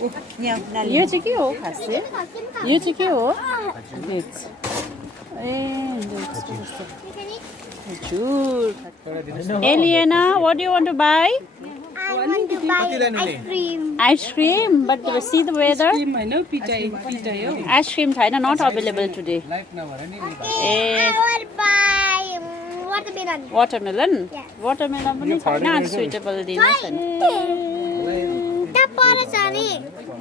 यो चाहिँ के हो खास चाहिँ यो चाहिँ के हो भेज ए हजुर Eliana, what do you want to buy? I want to buy ice cream. Ice cream, but see the weather. I know pizza. Ice cream छैन, not available today. I want to buy watermelon. Watermelon? Yes. Watermelon पनि छैन, unsuitable दिनुहोस् नि. Taparasani.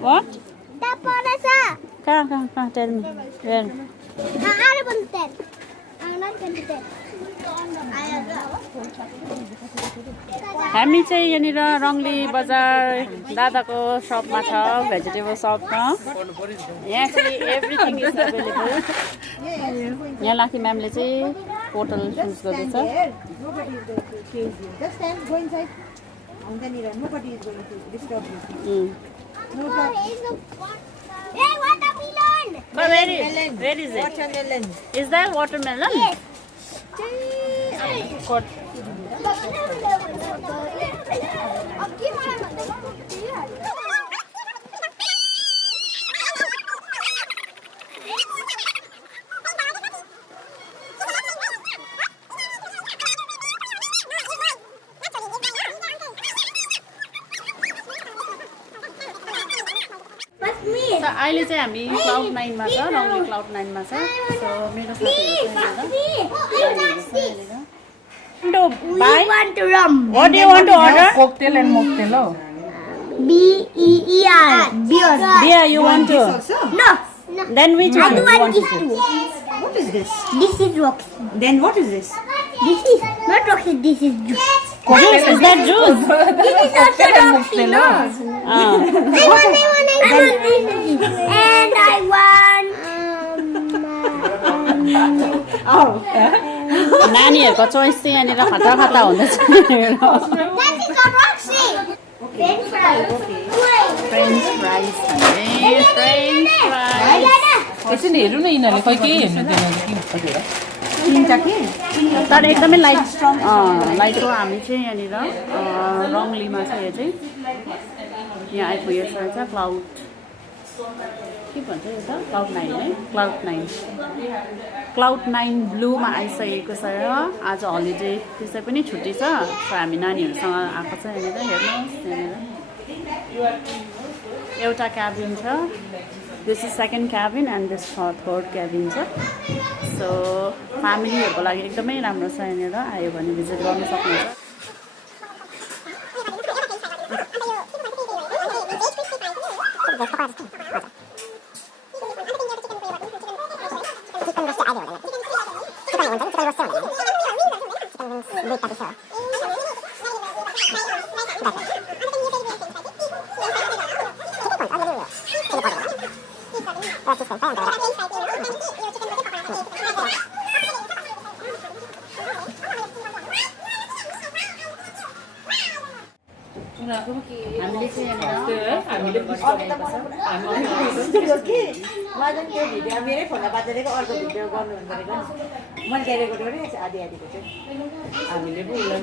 What? Taparasa. कहाँ tell me. Where? I want that. I'm not going to that. हामी चाहिँ यहाँनिर रङ्गली बजार दादाको सपमा छ भेजिटेबल सपमा यहाँ चाहिँ एभ्रिथिङ इज अभाइलेबल यहाँ लाखी म्यामले चाहिँ पोटल चुज गर्दैछ Where is it? Watermelon. Is that watermelon? Yes. Got So अहिले चाहिँ हामी क्लाउड 9 मा छ रङ्गली क्लाउड 9 मा छ सो मेरो साथीहरु We want to rum. What do you want to order? Cocktail and mocktail. B-E-E-R. Beer. Beer you want to? No. Then which I one do you want want to this do? too. What is this? This is Roxy. Then what is this? This is not Roxy. This is juice. Juice, is that juice? This is also Roxy. No. Ah. I want this. And I want. नानीहरुको चोइस चाहिँ यहाँनिर खतरा खतरा हुँदैछ That is a Roxy. French fries. French fries French fries एकछिन हेर्नु न यिनीहरूले खै केही हेर्नु तर एकदमै लाइट लाइटको हामी चाहिँ यहाँनिर रङ्गलीमा छ यो चाहिँ यहाँ आइपुगेको छ क्लाउड के भन्छ यो त क्लाउड 9 है क्लाउड 9 ब्लूमा आइसकेको छ आज हलिडे त्यसै पनि छुट्टी छ हामी नानीहरूसँग आएको छ यहाँनिर हेर्नुहोस् यहाँनिर एउटा क्याबिन छ this is second cabin and this third cabin छ सो फ्यामिलीहरूको लागि एकदमै राम्रो छ यहाँनिर आयो भने भिजिट गर्न सक्नुहुन्छ हामीले चाहिँ हामीले भिडियो मेरै फोनमा बाजेको अर्को भिडियो गर्नु भनेको मैले चाहिँ रेकर्ड गरेँ आधी आधीको चाहिँ हामीले पो उसलाई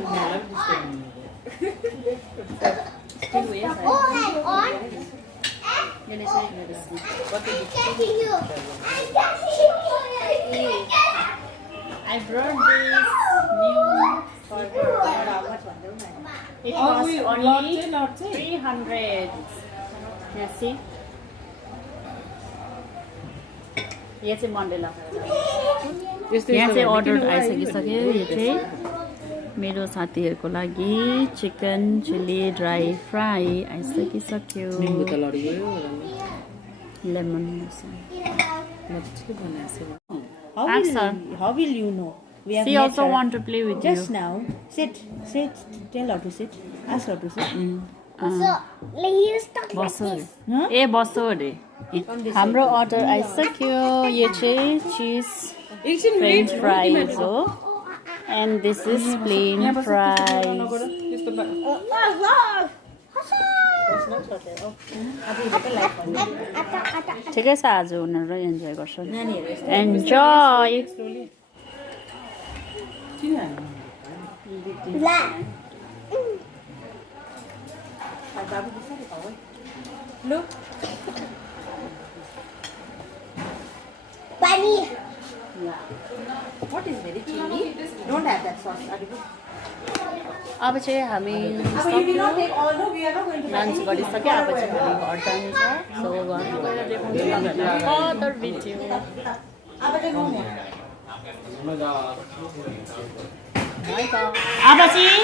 I brought this new burger. It was only 300. Yeah, see? Yes, in Mandela. यहाँ चाहिँ अर्डर आइसकिसक्यो यो चाहिँ मेरो साथीहरूको लागि चिकन चिली ड्राई फ्राई आइसकिसक्यो lemon How will you know? We have She met also her want to play with just you. now. Sit. Tell her to sit. Ask her to sit. So, you stuck like बस्यो this. अरे ए बस्यो अरे हाम्रो order आइसक्यो यो चाहिँ चिज French fries हो and this is plain fries ठिकै छ आज उनीहरू इन्जोय गर्छन् enjoy Look. Bunny. What is very chili? Don't have that sauce. Aribu. अब चाहिँ हामी अब you will not take all. No, we are not going to. Lunch गरिसक्यो अब चाहिँ हामी घर जान्छ सो घरमा गएर देखाउँछु तपाईँहरूलाई फर्दर भिडियो अब चाहिँ मोमो. अब चाहिँ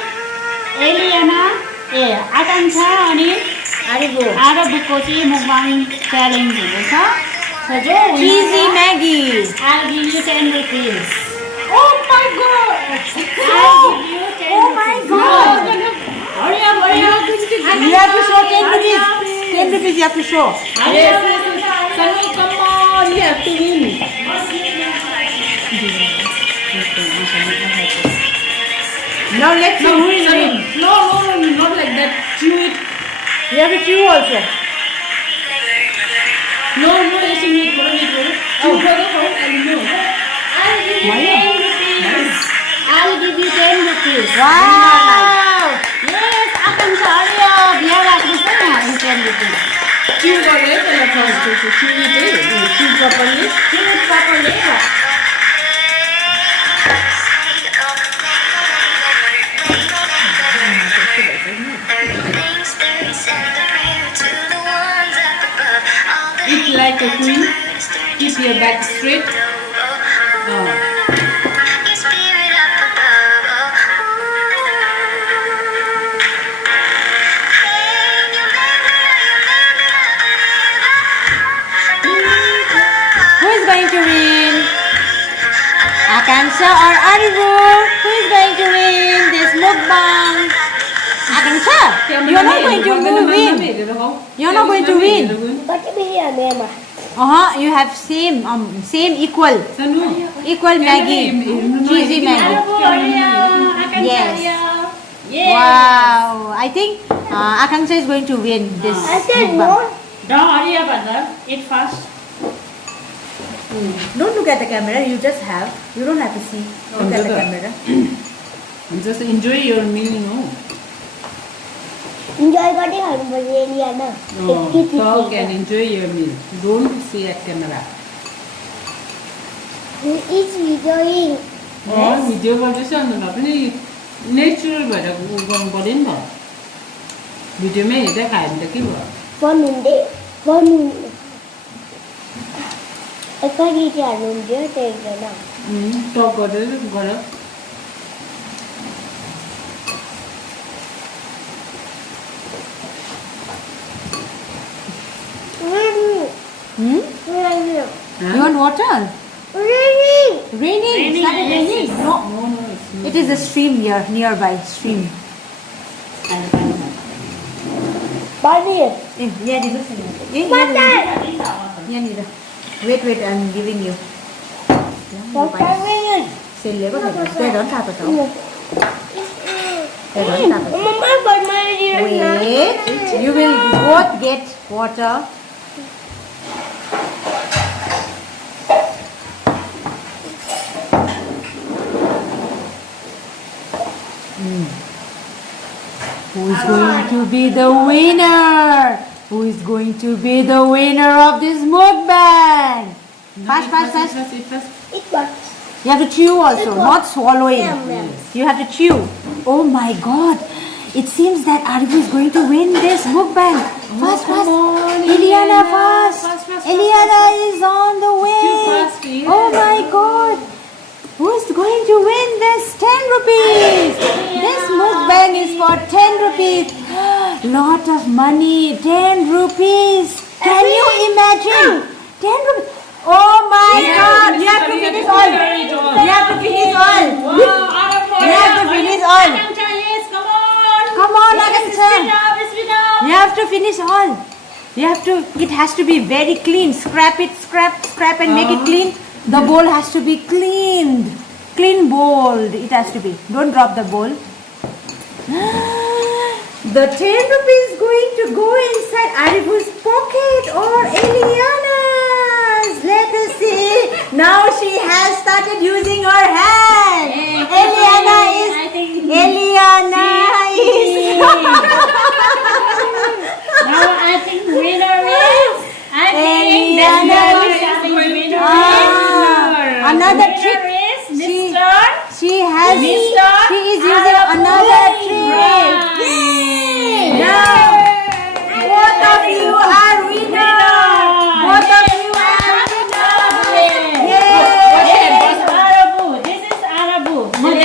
एलियाना आकाङ्क्षा अनि आरबुको चाहिँ मुकबाङ च्यालेन्ज हुँदैछ So जो Cheesy Maggie. I'll give you 10 rupees. Oh my god. I'll give you 10 Oh my god. Hurry up, hurry up. You have to show 10 rupees. 10 rupees you have to show. Yes. Sanu, come on. You have to win. Now let's see who is winning. No, not like that. Chew it. You have to chew also. No, yes, you need. Chew brother, and no. I'll give you 10 rupees. I'll give you 10 rupees. Wow. Yes, Akanksha, hurry up. यहाँ राख्नुहोस् न हामी 10 rupees. Chew गरेर त्यसलाई first chew it. Chew properly. Chew it properly. Eat like a queen. Keep your back straight. Who is going to win? Akanksha or Aribu? Who is going to win this mukbang? Akanksha, you are not going to win. You are not going to win. But we are Mama. You have same equal Maggie, cheesy Maggie. Yes. Yes. Wow, I think Akanksha is going to win this I said mukbang. no. Don't hurry up, brother. Eat fast. Don't look at the camera. You just have. You don't have to see. Look at the camera. Just enjoy your meal, no? Enjoy getting Hungarian. Talk and enjoy your meal. Don't see at camera. Who is videoing? Video गर्दैछ अन्त भए पनि natural भएर गर्नु पर्यो नि त भिडियोमै हेर्दै खायो भने त के भयो One day. If I eat it, I'm going to take it now. टक गरेर गर You want water? Raining. Raining. It's started raining. No. it's It is a stream here, nearby stream. Bunny. Yeah, Wait, I'm giving you. What's happening? They don't have it. Mama, but my Wait, you will both get water. Who is going to be the winner? Who is going to be the winner of this mukbang? Fast. It's what? You have to chew also, not swallowing. You have to chew. Oh my god. It seems that Aribu is going to win this mukbang. Fast. Eliana, fast. Eliana is on the way. Oh my god. Who is going to win this 10 rupees? This mukbang is for 10 rupees. Lot of money. 10 rupees. Can you imagine? 10 rupees. Oh my god. You have to finish all. You have to finish all. You have to finish all. Yes, come on. Come on, Yes, Akanksha. speed up. You have to finish all. You have to, it has to be very clean. Scrap and make it clean. The bowl has to be cleaned. Clean bowled. It has to be. Don't drop the bowl. The 10 rupees is going to go inside Aribu's pocket or Eliana's. Let us see. Now she has started using her hand. Eliana is. Now I think winner Iliana. Another trick. She is using another trick. Now, both of you are winner. Both of you are winner. Yay. This is Arabu. One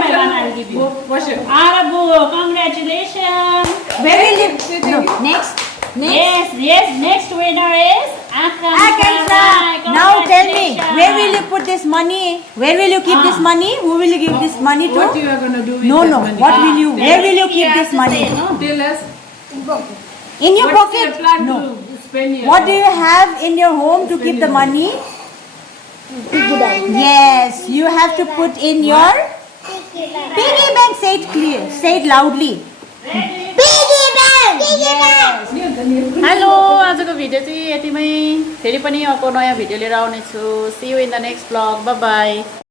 by one I will give you. Arabu, congratulations. Where will you? No, next. Yes, next winner is Akansha. Now tell me, where will you put this money? Where will you keep this money? Who will you give this money to? What you are gonna do with No, that no. money? What will you? Where will you keep this money? Tell us. In your What's your pocket? plan No. to spend your What do you have in your home to keep the money? Yes, you have to put in your piggy bank. Say it clear. Say it loudly. Piggy bank! Piggy bank! Hello आजको video चाहिँ यतिमै फेरि पनि अर्को नयाँ video लिएर आउने छु see you in the next blog bye by